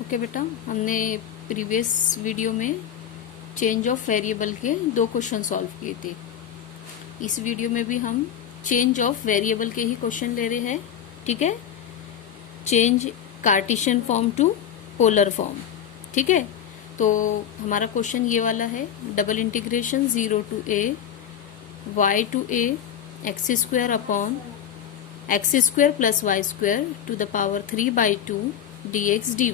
Okay बेटा, हमने previous video में चेंज ऑफ वेरिएबल के 2 क्वेश्चन सॉल्व किए थे। इस वीडियो में भी हम चेंज ऑफ वेरिएबल के ही क्वेश्चन ले रहे हैं। ठीक है, change Cartesian form to polar form. ठीक है, तो हमारा क्वेश्चन ये वाला है, double integration 0 to a y to a x square upon x square plus y square to the power 3/2 dx dy,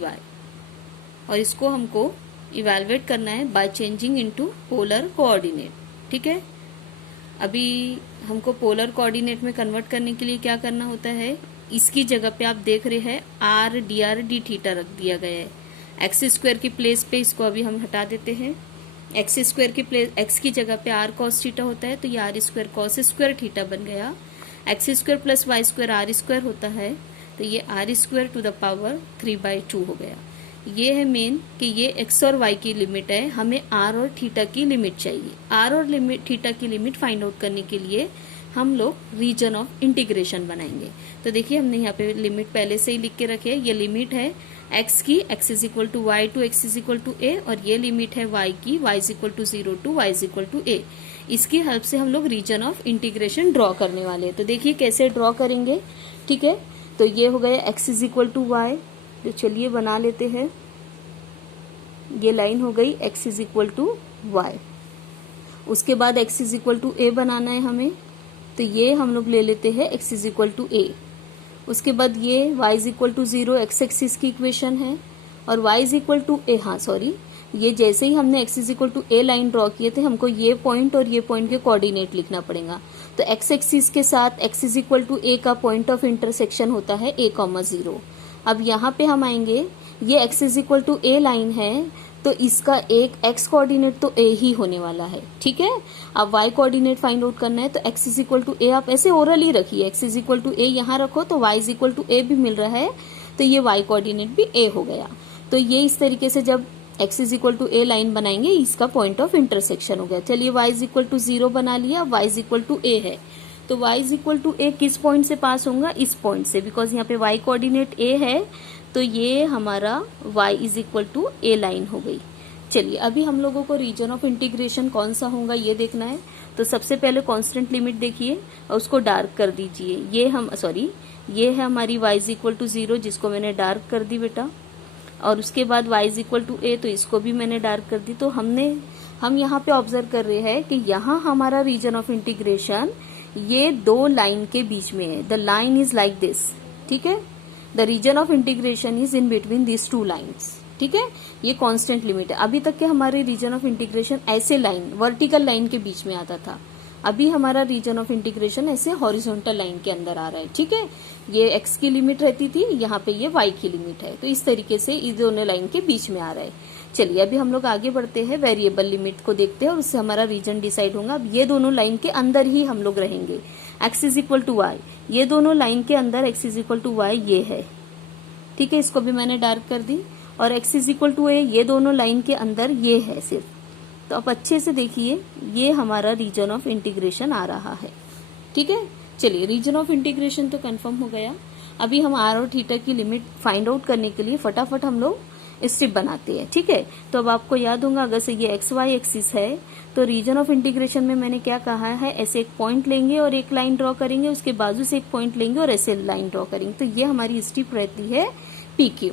और इसको हमको इवेलुएट करना है by changing into polar coordinate. ठीक है, अभी हमको पोलर कोऑर्डिनेट में कन्वर्ट करने के लिए क्या करना होता है, इसकी जगह पे आप देख रहे हैं R D R D theta रख दिया गया है। एक्स स्क्वायर की प्लेस पे इसको अभी हम हटा देते हैं। एक्स स्क्वायर की प्लेस, एक्स की जगह पे आर कॉस थीटा होता है, तो ये r square cos square theta बन गया। X square plus y square r square होता है, तो ये r square to the power 3/2 हो गया। ये है मेन कि ये एक्स और वाई की लिमिट है, हमें आर और थीटा की लिमिट चाहिए। आर और थीटा की लिमिट फाइंड आउट करने के लिए हम लोग रीजन ऑफ इंटीग्रेशन बनाएंगे। तो देखिए, हमने यहाँ पे लिमिट पहले से ही लिख के रखे है। ये लिमिट है एक्स की, x is equal to y to x is equal to a, और ये लिमिट है वाई की, y is equal to 0 to y is equal to a. इसकी हेल्प से हम लोग रीजन ऑफ इंटीग्रेशन ड्रॉ करने वाले हैं। तो देखिए कैसे ड्रॉ करेंगे। ठीक है, तो ये हो गया x is equal to y, तो चलिए बना लेते हैं। ये लाइन हो गई x is equal to y. उसके बाद x is equal to a बनाना है हमें, तो ये हम लोग ले लेते हैं x is equal to a. उसके बाद ये y is equal to 0 x axis की इक्वेशन है, और y is equal to a, हाँ सॉरी, ये जैसे ही हमने x is equal to a line draw किए थे, हमको ये पॉइंट और ये पॉइंट के कोऑर्डिनेट लिखना पड़ेगा। तो एक्स एक्सिस के साथ एक्स इज इक्वल टू ए का पॉइंट ऑफ इंटरसेक्शन होता है a,0। अब यहाँ पे हम आएंगे, ये x is equal to a line है, तो इसका एक एक्स कोऑर्डिनेट तो ए ही होने वाला है। ठीक है, अब वाई कोऑर्डिनेट फाइंड आउट करना है, तो एक्स इज इक्वल टू ए आप ऐसे ओरली रखिए, एक्स इज इक्वल टू ए यहाँ रखो, तो वाई इज इक्वल टू ए भी मिल रहा है, तो ये वाई कोऑर्डिनेट भी ए हो गया। तो ये इस तरीके से जब x is equal to a line बनाएंगे, इसका पॉइंट ऑफ इंटरसेक्शन हो गया। चलिए वाई इज इक्वल टू 0 बना लिया, वाई इज इक्वल टू ए है, तो y इज इक्वल टू ए किस पॉइंट से पास होगा, इस पॉइंट से, बिकॉज यहाँ पे y कोऑर्डिनेट a है, तो ये हमारा y is equal to a line हो गई। चलिए अभी हम लोगों को रीजन ऑफ इंटीग्रेशन कौन सा होगा ये देखना है। तो सबसे पहले कांस्टेंट लिमिट देखिए और उसको डार्क कर दीजिए। ये है हमारी y इज इक्वल टू 0, जिसको मैंने डार्क कर दी बेटा, और उसके बाद y इज इक्वल टू ए, तो इसको भी मैंने डार्क कर दी। तो हम यहाँ पे ऑब्जर्व कर रहे हैं कि यहाँ हमारा रीजन ऑफ इंटीग्रेशन ये 2 लाइन के बीच में है। The line is like this. ठीक है, the region of integration is in between this 2 lines. ठीक है, ये कांस्टेंट लिमिट है। अभी तक के हमारे रीजन ऑफ इंटीग्रेशन ऐसे लाइन, वर्टिकल लाइन के बीच में आता था, अभी हमारा रीजन ऑफ इंटीग्रेशन ऐसे हॉरिजॉन्टल लाइन के अंदर आ रहा है। ठीक है, ये x की लिमिट रहती थी, यहाँ पे ये y की लिमिट है, तो इस तरीके से इस दोनों लाइन के बीच में आ रहा है। चलिए अभी हम लोग आगे बढ़ते हैं, वेरिएबल लिमिट को देखते हैं और उससे हमारा रीजन डिसाइड होगा। अब ये दोनों लाइन के अंदर ही हम लोग रहेंगे। x is equal to y, ये दोनों लाइन के अंदर x is equal to y ये है। ठीक है, इसको भी मैंने डार्क कर दी, और x इज इक्वल टू ए, ये दोनों लाइन के अंदर ये है सिर्फ। तो अब अच्छे से देखिए, ये हमारा रीजन ऑफ इंटीग्रेशन आ रहा है। ठीक है, चलिए रीजन ऑफ इंटीग्रेशन तो कंफर्म हो गया। अभी हम आर और थीटा की लिमिट फाइंड आउट करने के लिए फटाफट हम लोग स्टेप बनाते हैं। ठीक है, तो अब आपको याद होगा, अगर से ये एक्स वाई एक्सिस है, तो रीजन ऑफ इंटीग्रेशन में मैंने क्या कहा है, ऐसे एक पॉइंट लेंगे और एक लाइन ड्रॉ करेंगे, उसके बाजू से एक पॉइंट लेंगे और ऐसे लाइन ड्रॉ करेंगे। तो ये हमारी स्टेप रहती है पी क्यू।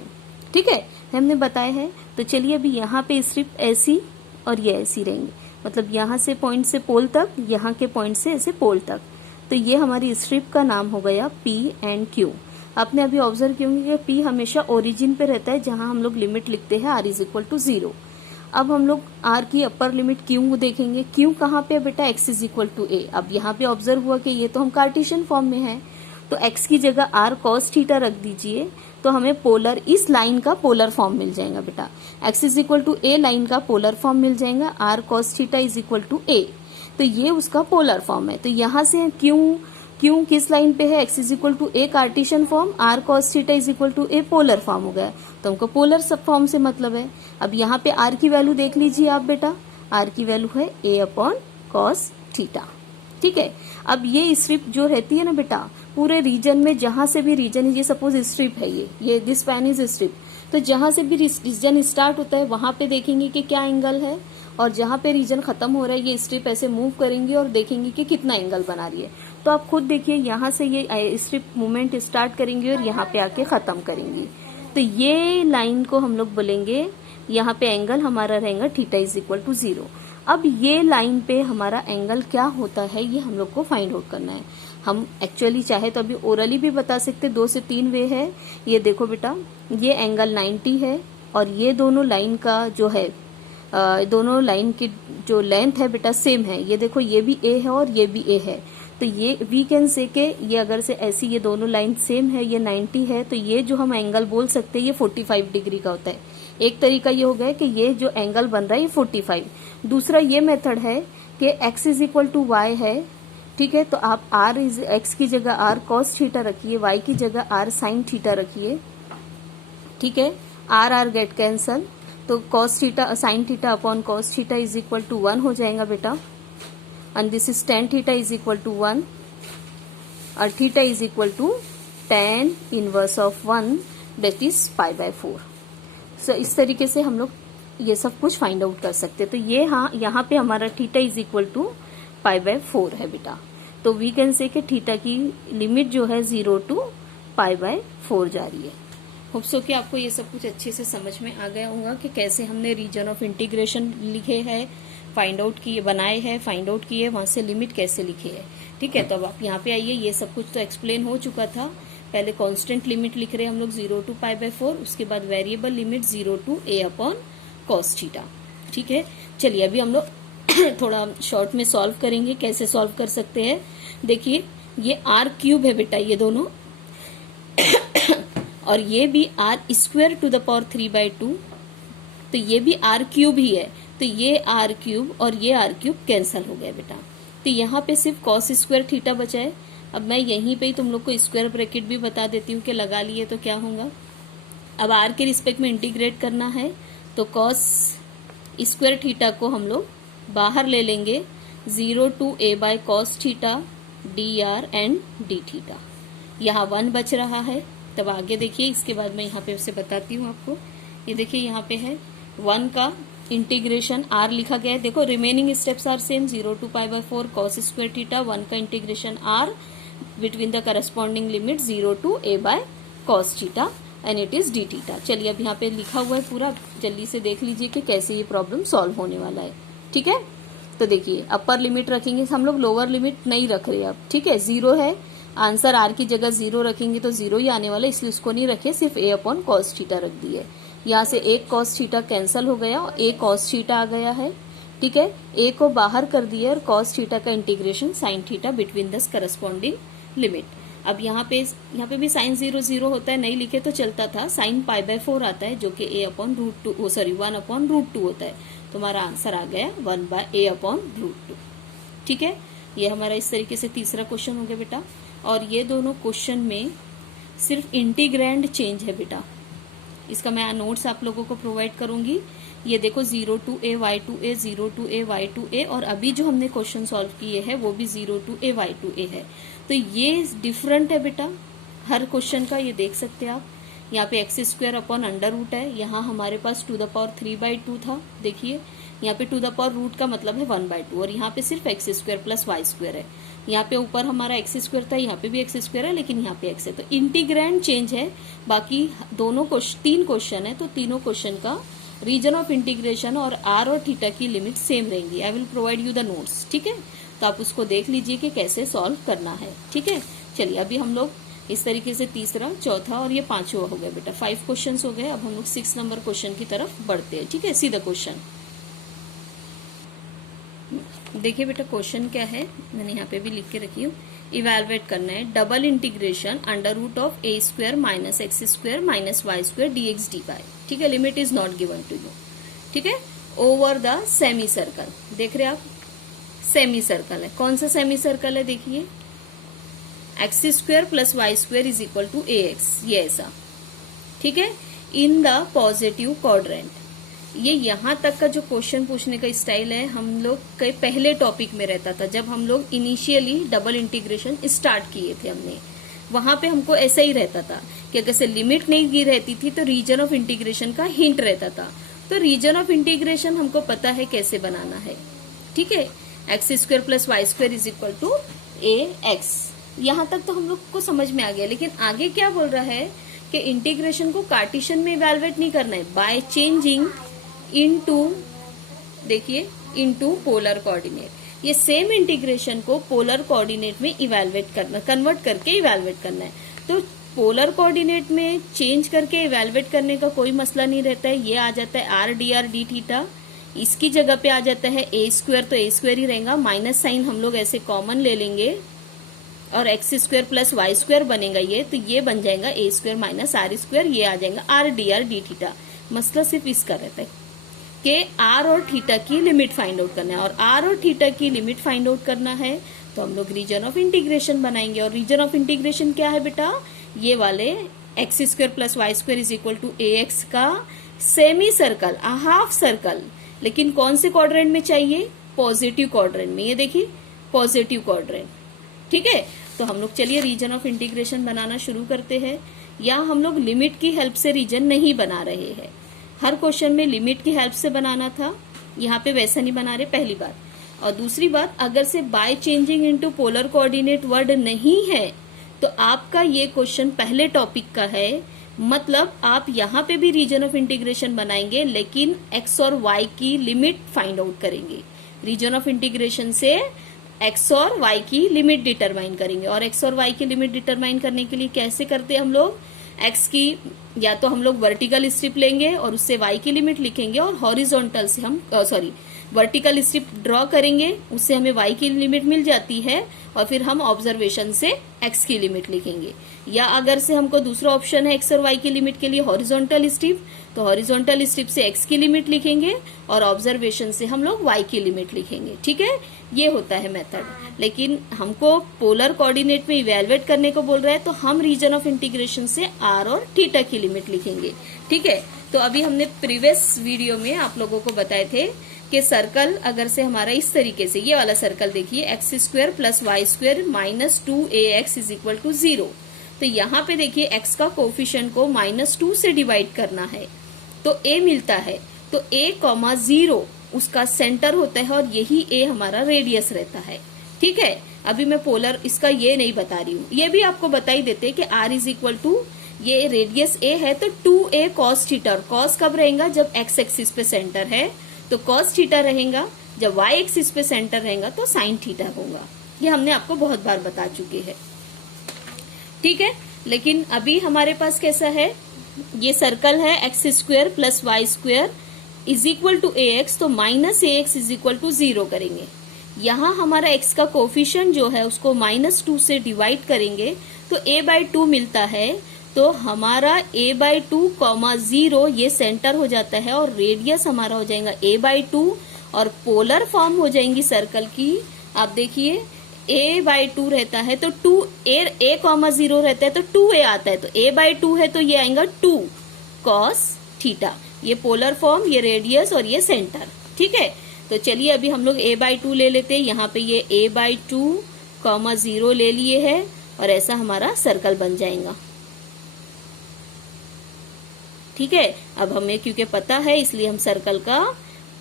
ठीक है, हमने बताया है। तो चलिए अभी यहाँ पे स्ट्रिप ऐसी और ये ऐसी रहेंगे, मतलब यहाँ से पॉइंट से पोल तक, यहाँ के पॉइंट से ऐसे पोल तक। तो ये हमारी स्ट्रिप का नाम हो गया P एंड Q। आपने अभी ऑब्जर्व किया कि P हमेशा ओरिजिन पे रहता है, जहां हम लोग लिमिट लिखते हैं r इज इक्वल टू 0। अब हम लोग r की अपर लिमिट Q देखेंगे। Q कहाँ पे है बेटा, x is equal to a। अब यहाँ पे ऑब्जर्व हुआ कि ये तो हम कार्टेशियन फॉर्म में है, तो x की जगह r cos थीटा रख दीजिए, तो हमें पोलर, इस लाइन का पोलर फॉर्म मिल जाएगा बेटा। x is equal to a line का पोलर फॉर्म मिल जाएगा, r cos theta is equal to a, तो ये उसका पोलर फॉर्म है। तो यहाँ से क्यों किस लाइन पे है, x is equal to a Cartesian form, r cos theta is equal to a polar form हो गया, तो हमको पोलर सब फॉर्म से मतलब है। अब यहाँ पे r की वैल्यू देख लीजिए आप बेटा, r की वैल्यू है a अपॉन cos थीटा। ठीक है, अब ये स्ट्रिप जो रहती है ना बेटा, पूरे रीजन में जहां से भी रीजन है, ये सपोज स्ट्रिप है, ये दिस पैन इज स्ट्रिप, तो जहां से भी रीजन स्टार्ट होता है वहां पे देखेंगे कि क्या एंगल है, और जहां पे रीजन खत्म हो रहा है ये स्ट्रिप ऐसे मूव करेंगी और देखेंगे कि कितना एंगल बना रही है। तो आप खुद देखिए, यहाँ से ये स्ट्रिप मूवमेंट स्टार्ट करेंगी और यहाँ पे आके खत्म करेंगी। तो ये लाइन को हम लोग बोलेंगे, यहाँ पे एंगल हमारा रहेगा थीटा इज इक्वल टू 0। अब ये लाइन पे हमारा एंगल क्या होता है ये हम लोग को फाइंड आउट करना है। हम एक्चुअली चाहे तो अभी ओरली भी बता सकते, 2 से 3 वे है। ये देखो बेटा, ये एंगल 90 है और ये दोनों लाइन का जो है दोनों लाइन की जो लेंथ है बेटा सेम है। ये देखो, ये भी ए है और ये भी ए है, तो ये वी कैन से के ये अगर से ऐसी ये दोनों लाइन सेम है, ये 90 है, तो ये जो हम एंगल बोल सकते हैं ये 45 डिग्री का होता है। एक तरीका ये हो गया कि ये जो एंगल बन रहा है ये 45। दूसरा ये मेथड है कि x is equal to y है, ठीक है, तो आप r इज x की जगह r cos थीटा रखिए, y की जगह r sin थीटा रखिए, ठीक है, r गेट कैंसल, तो cos theta sin theta upon cos theta is equal to 1 हो जाएगा बेटा, and this is tan theta is equal to 1 और theta is equal to tan inverse of 1 that is π/4। So इस तरीके से हम लोग ये सब कुछ फाइंड आउट कर सकते हैं। तो ये यहाँ पे हमारा थीटा इज इक्वल टू π/4 है बेटा। तो वी कैन से कि थीटा की लिमिट जो है 0 टू π/4 जा रही है। होप सो कि आपको ये सब कुछ अच्छे से समझ में आ गया होगा कि कैसे हमने रीजन ऑफ इंटीग्रेशन लिखे हैं, फाइंड आउट किए, बनाए हैं, फाइंड आउट किए, वहां से लिमिट कैसे लिखे है। ठीक है, तो अब आप यहाँ पे आइए, ये सब कुछ तो एक्सप्लेन हो चुका था। पहले कांस्टेंट लिमिट लिख रहे हैं हम लोग 0 टू π/4, उसके बाद variable limit 0 to a upon cos theta. ठीक है, चलिए अभी हम लोग थोड़ा शॉर्ट में सॉल्व करेंगे। कैसे सॉल्व कर सकते हैं, देखिए ये r³ है बेटा, ये दोनों और ये भी r² टू द पावर 3/2, तो ये भी r³ ही है, तो ये r³ और ये r³ कैंसल हो गया बेटा। तो यहाँ पे सिर्फ cos² थीटा बचा है। अब मैं यहीं पे ही तुम लोग को स्क्वायर ब्रैकेट भी बता देती हूँ कि लगा लिए तो क्या होगा। अब r के रिस्पेक्ट में इंटीग्रेट करना है, तो cos² थीटा को हम लोग बाहर ले लेंगे, 0 to a/cos theta dr and d theta. यहाँ 1 बच रहा है। तब आगे देखिए, इसके बाद मैं यहाँ पे उसे बताती हूँ आपको। ये देखिए यहाँ पे है 1 का इंटीग्रेशन r लिखा गया है। देखो remaining steps are same, 0 to π/4 cos² theta, 1 का integration r between the corresponding limit 0 to a/cos theta and it is d theta. चलिए अब यहाँ पे लिखा हुआ है पूरा, जल्दी से देख लीजिए कि कैसे ये प्रॉब्लम सॉल्व होने वाला है। ठीक है, तो देखिए अपर लिमिट रखेंगे हम लोग, लोअर लिमिट नहीं रख रहे अब। ठीक है, 0 है आंसर, r की जगह 0 रखेंगे तो 0 ही आने वाला, इसलिए उसको नहीं रखे, सिर्फ a अपॉन cos थीटा रख दिए। यहाँ से एक cos थीटा कैंसल हो गया और a cos थीटा आ गया है। ठीक है, a को बाहर कर दिया और cos थीटा का integration sin theta between the corresponding limit. अब यहाँ पे भी sin 0 0 होता है, नहीं लिखे तो चलता था, sin π/4 आता है जो कि a अपॉन √2 1 अपॉन √2 होता है। तो हमारा आंसर आ गया 1/a अपॉन √2। ठीक है, ये हमारा इस तरीके से तीसरा क्वेश्चन हो गया बेटा। और ये दोनों क्वेश्चन में सिर्फ इंटीग्रैंड चेंज है बेटा, इसका मैं नोट्स आप लोगों को प्रोवाइड करूंगी। ये देखो 0 to a y to a, 0 to a y to a, और अभी जो हमने क्वेश्चन सॉल्व किए हैं वो भी 0 to a y to a है। तो ये डिफरेंट है बेटा हर क्वेश्चन का, ये देख सकते हैं आप। यहाँ पे x² अपॉन √ है, यहाँ हमारे पास टू द पावर 3/2 था। देखिए यहाँ पे टू द पावर रूट का मतलब है 1/2, और यहाँ पे सिर्फ x² प्लस y² है। यहाँ पे ऊपर हमारा x² था, यहाँ पे भी x² है, लेकिन यहाँ पे x है। तो इंटीग्रैंड चेंज है। बाकी दोनों 3 क्वेश्चन है, तो तीनों क्वेश्चन का रीजन ऑफ इंटीग्रेशन और r और थीटा की लिमिट सेम रहेंगी। I will provide you the notes. ठीक है, तो आप उसको देख लीजिए कि कैसे सॉल्व करना है। ठीक है, चलिए अभी हम लोग इस तरीके से तीसरा, चौथा और ये 5वां हो गया बेटा, 5 क्वेश्चन हो गए। अब हम लोग 6 नंबर क्वेश्चन की तरफ बढ़ते हैं। ठीक है, सी द क्वेश्चन। देखिए बेटा क्वेश्चन क्या है, मैंने यहाँ पे भी लिख के रखी हूँ। इवेलुएट करना है double integration √a² minus x² minus y² dx dy। ठीक है, limit is not given to you. ठीक है, ओवर द सेमी सर्कल। देख रहे आप, सेमी सर्कल है। कौन सा सेमी सर्कल है, देखिए x² plus y² is equal to ax, ये ऐसा। ठीक है, इन द पॉजिटिव क्वाड्रेंट। ये यहाँ तक का जो क्वेश्चन पूछने का स्टाइल है हम लोग के पहले टॉपिक में रहता था, जब हम लोग इनिशियली डबल इंटीग्रेशन स्टार्ट किए थे हमने। वहां पे हमको ऐसा ही रहता था कि अगर से लिमिट नहीं रहती थी तो रीजन ऑफ इंटीग्रेशन का हिंट रहता था। तो रीजन ऑफ इंटीग्रेशन हमको पता है कैसे बनाना है, ठीक है। X square plus y square is equal to a x. यहां तक तो हम लोग को समझ में आ गया, लेकिन आगे क्या बोल रहा है कि इंटीग्रेशन को कार्टेशियन में इवेलुएट नहीं करना है, बाय चेंजिंग इनटू, देखिए, इनटू पोलर कोऑर्डिनेट। ये सेम इंटीग्रेशन को पोलर कोऑर्डिनेट में इवेलुएट करना, कन्वर्ट करके इवेलुएट करना है। तो पोलर कोऑर्डिनेट में चेंज करके इवेलुएट करने का कोई मसला नहीं रहता है। ये आ जाता है आर डी थीटा, इसकी जगह पे आ जाता है ए स्क्वायर, तो ए स्क्वायर ही रहेगा, माइनस साइन हम लोग ऐसे कॉमन ले लेंगे और x square plus y square बनेगा ये, तो ये बन जाएगा a square minus r square, ये आ जाएगा आर डी थीटा। मसला सिर्फ इसका रहता है कि आर और थीटा की लिमिट फाइंड आउट करना है, और आर और थीटा की लिमिट फाइंड आउट करना है तो हम लोग रीजन ऑफ इंटीग्रेशन बनाएंगे। और रीजन ऑफ इंटीग्रेशन क्या है बेटा, ये वाले x square plus y square is equal to a x का सेमी सर्कल, हाफ सर्कल, लेकिन कौन से क्वाड्रेंट में चाहिए, पॉजिटिव क्वाड्रेंट में। ये देखिए पॉजिटिव क्वाड्रेंट, ठीक है। तो हम लोग चलिए रीजन ऑफ इंटीग्रेशन बनाना शुरू करते हैं। या हम लोग लिमिट की हेल्प से रीजन नहीं बना रहे हैं, हर क्वेश्चन में लिमिट की हेल्प से बनाना था, यहाँ पे वैसा नहीं बना रहे, पहली बात। और दूसरी बात, अगर से bye changing into polar coordinate word नहीं है तो आपका ये क्वेश्चन पहले टॉपिक का है, मतलब आप यहाँ पे भी रीजन ऑफ इंटीग्रेशन बनाएंगे लेकिन एक्स और वाई की लिमिट फाइंड आउट करेंगे। रीजन ऑफ इंटीग्रेशन से एक्स और वाई की लिमिट डिटरमाइन करेंगे। और एक्स और वाई की लिमिट डिटरमाइन करने के लिए कैसे करते हैं हम लोग, एक्स की या तो हम लोग वर्टिकल स्ट्रिप लेंगे और उससे वाई की लिमिट लिखेंगे, और हॉरिजॉन्टल से हम वर्टिकल स्ट्रिप ड्रॉ करेंगे, उससे हमें वाई की लिमिट मिल जाती है, और फिर हम ऑब्जर्वेशन से एक्स की लिमिट लिखेंगे। या अगर से हमको दूसरा ऑप्शन है एक्स और वाई की लिमिट के लिए हॉरिजॉन्टल स्ट्रिप, तो हॉरिजॉन्टल स्ट्रिप से एक्स की लिमिट लिखेंगे और ऑब्जर्वेशन से हम लोग वाई की लिमिट लिखेंगे, ठीक है। ये होता है मेथड। लेकिन हमको पोलर कोऑर्डिनेट में इवेलुएट करने को बोल रहा है तो हम रीजन ऑफ इंटीग्रेशन से आर और थीटा की लिमिट लिखेंगे, ठीक है। तो अभी हमने प्रीवियस वीडियो में आप लोगों को बताए थे कि सर्कल अगर से हमारा इस तरीके से, ये वाला सर्कल देखिए, x square plus y square minus 2ax is equal to 0। तो यहाँ पे देखिए एक्स का कोफिशिएंट को -2 से डिवाइड करना है तो a मिलता है, तो a, 0 उसका सेंटर होता है और यही a हमारा रेडियस रहता है, ठीक है। अभी मैं पोलर इसका ये नहीं बता रही हूँ, ये भी आपको बता ही देते कि r इज इक्वल टू, ये रेडियस a है तो 2a cos थीटा, और cos कब रहेगा जब x एक्सिस पे सेंटर है तो cos थीटा रहेगा, जब y एक्सिस पे सेंटर रहेगा तो sin थीटा होगा। ये हमने आपको बहुत बार बता चुके हैं, ठीक है। लेकिन अभी हमारे पास कैसा है, ये सर्कल है x square plus y square is equal to a x, तो minus a x is equal to 0 करेंगे। यहाँ हमारा x का कोफिशिएंट जो है उसको -2 से डिवाइड करेंगे तो a/2 मिलता है, तो हमारा a/2, 0 ये सेंटर हो जाता है और रेडियस हमारा हो जाएगा a/2 और पोलर फॉर्म हो जाएंगी सर्कल की। आप देखिए a/2 रहता है तो 2a, 0 रहता है तो 2a आता है, तो a/2 है तो ये आएगा 2 cos थीटा, ये पोलर फॉर्म, ये रेडियस और ये सेंटर, ठीक है। तो चलिए अभी हम लोग a/2 ले लेते हैं, यहाँ पे ये a/2, 0 ले लिए है और ऐसा हमारा सर्कल बन जाएगा, ठीक है। अब हमें क्योंकि पता है इसलिए हम सर्कल का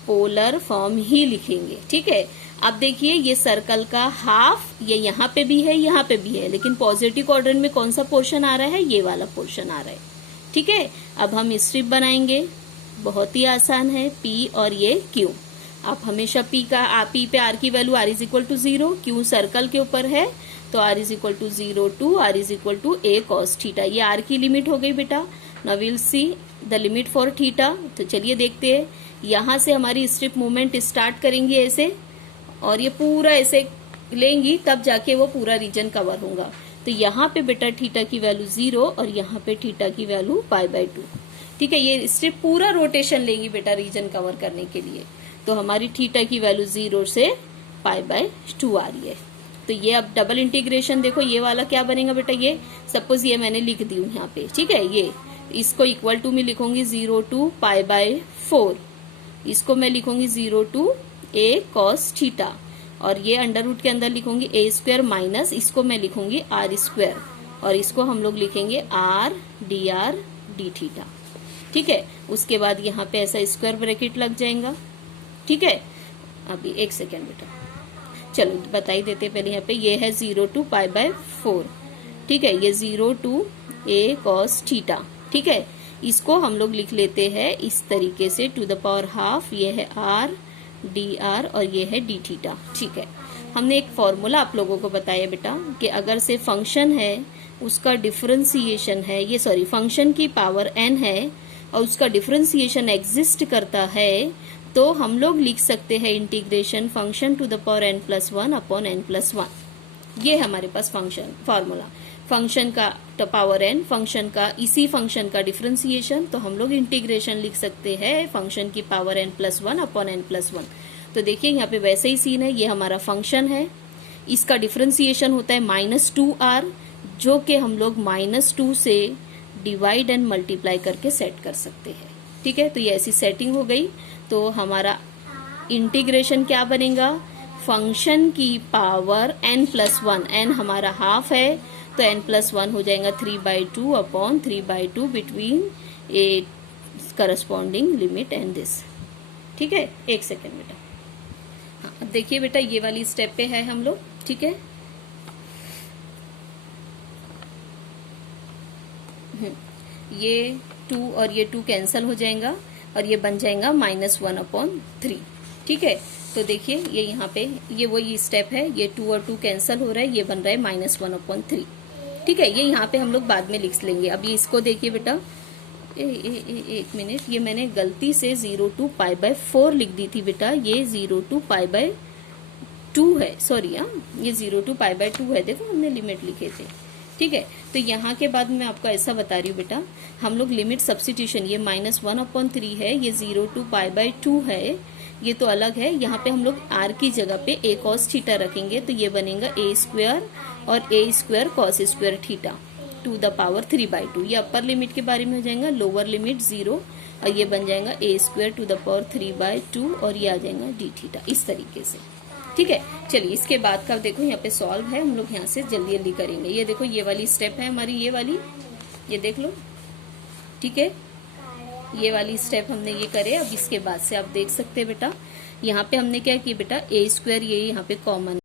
पोलर फॉर्म ही लिखेंगे, ठीक है। अब देखिए ये सर्कल का हाफ, ये यहाँ पे भी है यहाँ पे भी है, लेकिन पॉजिटिव क्वाड्रेंट में कौन सा पोर्शन आ रहा है, ये वाला पोर्शन आ रहा है, ठीक है। अब हम स्ट्रिप बनाएंगे, बहुत ही आसान है, P और ये Q। आप हमेशा P पे R की value R is equal to 0, Q circle के ऊपर है तो R is equal to 0 to R is equal to a cos theta. ये R की लिमिट हो गई बेटा। Now will see the limit for theta. तो चलिए देखते हैं, यहाँ से हमारी स्ट्रिप मूवमेंट स्टार्ट करेंगी ऐसे और ये पूरा ऐसे लेंगी तब जाके वो पूरा रीजन कवर होगा। तो यहाँ पे बेटा थीटा की वैल्यू 0 और यहाँ पे थीटा की वैल्यू π/2, ठीक है। ये स्ट्रिप पूरा रोटेशन लेंगी बेटा रीजन कवर करने के लिए, तो हमारी थीटा की वैल्यू 0 से π/2 आ रही है। तो ये अब डबल इंटीग्रेशन देखो, ये वाला क्या बनेगा बेटा, ये सपोज ये मैंने लिख दी हूँ यहाँ पे, ठीक है। ये इसको इक्वल टू में लिखूंगी 0 टू π/4, इसको मैं लिखूंगी 0 टू a cos थीटा, और ये अंडर रूट के अंदर लिखूंगी a स्क्वायर माइनस, इसको मैं लिखूंगी r स्क्वायर और इसको हम लोग लिखेंगे आर डी थीटा। ठीक है, उसके बाद यहाँ पे ऐसा स्क्वायर ब्रैकेट लग जाएगा। ठीक है, अभी एक सेकेंड बेटा, चलो बता ही देते पहले। यहाँ पे ये है 0 to π/4। ठीक है, ये 0 to a cos थीटा। ठीक है, इसको हम लोग लिख लेते हैं इस तरीके से, टू द पावर हाफ। ये है आर डी आर और ये है डी थीटा। ठीक है, हमने एक फॉर्मूला आप लोगों को बताया बेटा कि अगर से फंक्शन है उसका डिफरेंशिएशन है, ये सॉरी फंक्शन की पावर n है और उसका डिफरेंशिएशन एग्जिस्ट करता है, तो हम लोग लिख सकते हैं integration function to the power n+1 upon n+1। ये हमारे पास फंक्शन फॉर्मूला, फंक्शन का पावर n, फंक्शन का इसी फंक्शन का डिफरेंशिएशन, तो हम लोग इंटीग्रेशन लिख सकते हैं फंक्शन की पावर n+1 अपॉन n+1। तो देखिए यहाँ पे वैसे ही सीन है, ये हमारा फंक्शन है, इसका डिफरेंशिएशन होता है -2r, जो कि हम लोग -2 से डिवाइड एंड मल्टीप्लाई करके सेट कर सकते हैं। ठीक है, तो ये ऐसी सेटिंग हो गई। तो हमारा इंटीग्रेशन क्या बनेगा, फंक्शन की पावर n+1, n हमारा हाफ है तो n+1 हो जाएगा 3/2 upon 3/2 between A corresponding limit and this. ठीक है, एक सेकेंड बेटा। हाँ, अब देखिए बेटा ये वाली स्टेप पे है हम लोग। ठीक है, ये 2 और ये 2 कैंसिल हो जाएगा और ये बन जाएगा -1/3। ठीक है, तो देखिए ये यहाँ पे ये वही स्टेप है, ये 2 और 2 कैंसिल हो रहा है, ये बन रहा है -1/3। ठीक है, ये यहाँ पे हम लोग बाद में लिख लेंगे। अब ये इसको देखिए बेटा, एक मिनट, ये मैंने गलती से 0 to π/4 लिख दी थी बेटा, ये 0 to π/2 है, सॉरी। हाँ, ये 0 to π/2 है, देखो हमने लिमिट लिखे थे। ठीक है, तो यहाँ के बाद मैं आपको ऐसा बता रही हूँ बेटा, हम लोग लिमिट सब्स्टिट्यूशन, ये -1/3 है, ये 0 to π/2 है, ये तो अलग है। यहाँ पे हम लोग r की जगह पे a cos थीटा रखेंगे, तो ये बनेगा a² और a² cos² theta two the power 3/2। ये अपर लिमिट के बारे में हो जाएगा, लोअर लिमिट 0 और ये बन जाएगा a² टू द पावर 3/2 और ये आ जाएगा d थीटा, इस तरीके से। ठीक है, चलिए इसके बाद का देखो यहाँ पे सॉल्व है, हम लोग यहाँ से जल्दी जल्दी करेंगे। ये देखो ये वाली स्टेप है हमारी, ये वाली, ये देख लो। ठीक है, ये वाली स्टेप हमने ये करे। अब इसके बाद से आप देख सकते हैं बेटा, यहाँ पे हमने क्या किया बेटा, a² ये यहाँ पे कॉमन